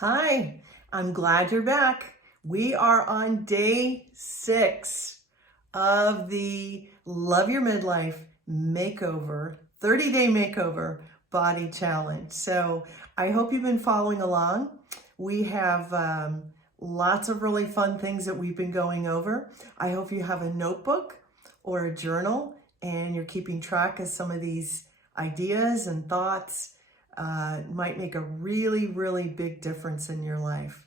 Hi, I'm glad you're back. We are on day 6 of the Love Your Midlife Makeover, 30-day makeover body challenge. So I hope you've been following along. We have lots of really fun things that we've been going over. I hope you have a notebook or a journal and you're keeping track of some of these ideas and thoughts. Might make a really, really big difference in your life.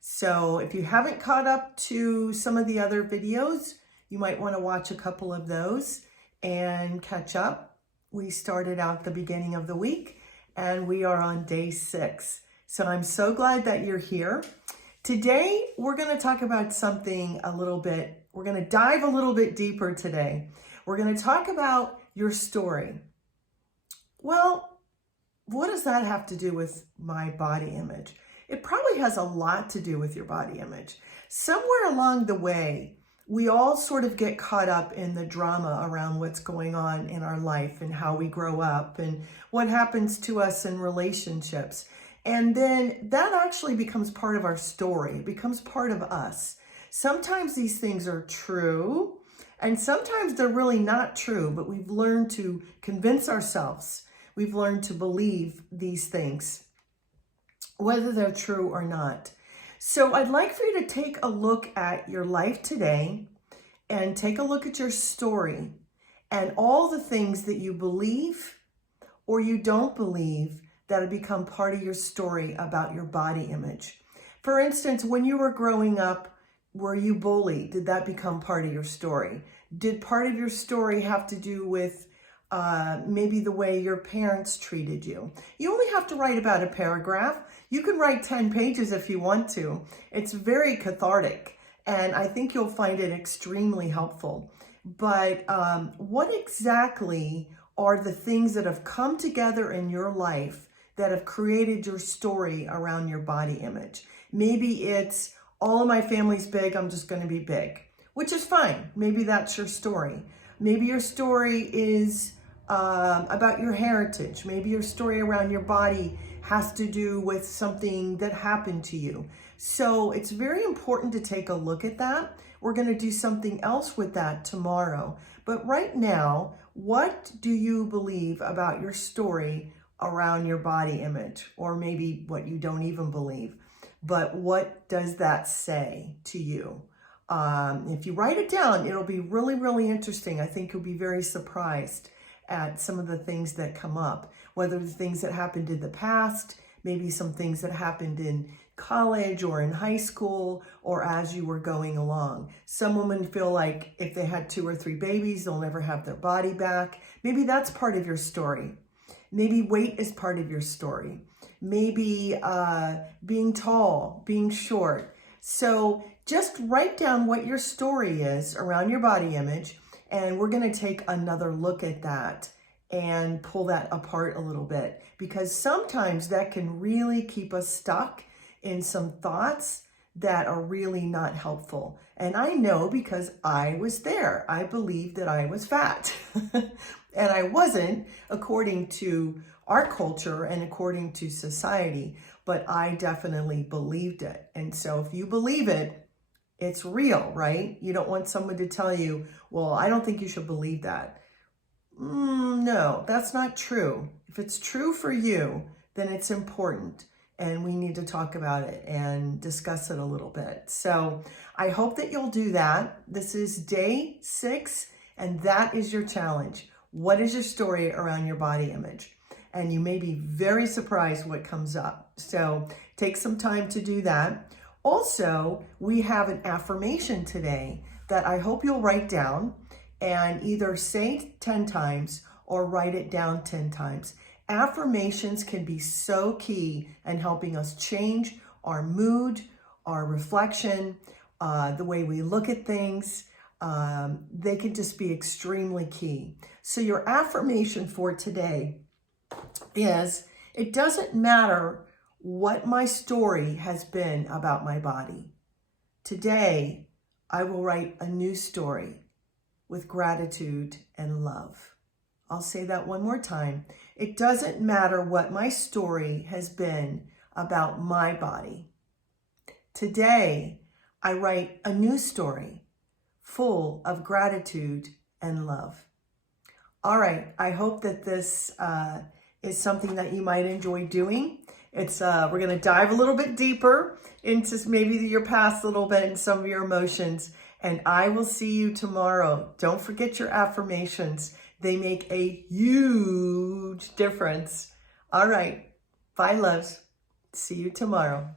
So if you haven't caught up to some of the other videos, you might want to watch a couple of those and catch up. We started out the beginning of the week and we are on day 6. So I'm so glad that you're here. Today, we're going to talk about something we're going to dive a little bit deeper today. We're going to talk about your story. Well, what does that have to do with my body image? It probably has a lot to do with your body image. Somewhere along the way, we all sort of get caught up in the drama around what's going on in our life and how we grow up and what happens to us in relationships. And then that actually becomes part of our story. It becomes part of us. Sometimes these things are true, and sometimes they're really not true, but we've learned to convince ourselves. We've learned to believe these things, whether they're true or not. So I'd like for you to take a look at your life today and take a look at your story and all the things that you believe or you don't believe that have become part of your story about your body image. For instance, when you were growing up, were you bullied? Did that become part of your story? Did part of your story have to do with maybe the way your parents treated you? You only have to write about a paragraph. You can write 10 pages if you want to. It's very cathartic, and I think you'll find it extremely helpful. But what exactly are the things that have come together in your life that have created your story around your body image? Maybe it's, all of my family's big, I'm just going to be big, which is fine. Maybe that's your story. Maybe your story is about your heritage. Maybe your story around your body has to do with something that happened to you. So it's very important to take a look at that. We're going to do something else with that tomorrow. But right now, what do you believe about your story around your body image? Or maybe what you don't even believe. But what does that say to you? If you write it down, it'll be really, really interesting. I think you'll be very surprised at some of the things that come up, whether the things that happened in the past, maybe some things that happened in college or in high school or as you were going along. Some women feel like if they had 2 or 3 babies, they'll never have their body back. Maybe that's part of your story. Maybe weight is part of your story. Maybe being tall, being short. So just write down what your story is around your body image, and we're going to take another look at that and pull that apart a little bit, because sometimes that can really keep us stuck in some thoughts that are really not helpful. And I know because I was there. I believed that I was fat and I wasn't, according to our culture and according to society, but I definitely believed it. And so if you believe it, it's real, right? You don't want someone to tell you, well, I don't think you should believe that. No, that's not true. If it's true for you, then it's important. And we need to talk about it and discuss it a little bit. So I hope that you'll do that. This is day 6, and that is your challenge. What is your story around your body image? And you may be very surprised what comes up. So take some time to do that. Also, we have an affirmation today that I hope you'll write down and either say 10 times or write it down 10 times. Affirmations can be so key in helping us change our mood, our reflection, the way we look at things. They can just be extremely key. So your affirmation for today is, it doesn't matter what my story has been about my body. Today, I will write a new story with gratitude and love. I'll say that one more time. It doesn't matter what my story has been about my body. Today, I write a new story full of gratitude and love. All right, I hope that this is something that you might enjoy doing. We're going to dive a little bit deeper into maybe your past a little bit and some of your emotions. And I will see you tomorrow. Don't forget your affirmations. They make a huge difference. All right. Bye, loves. See you tomorrow.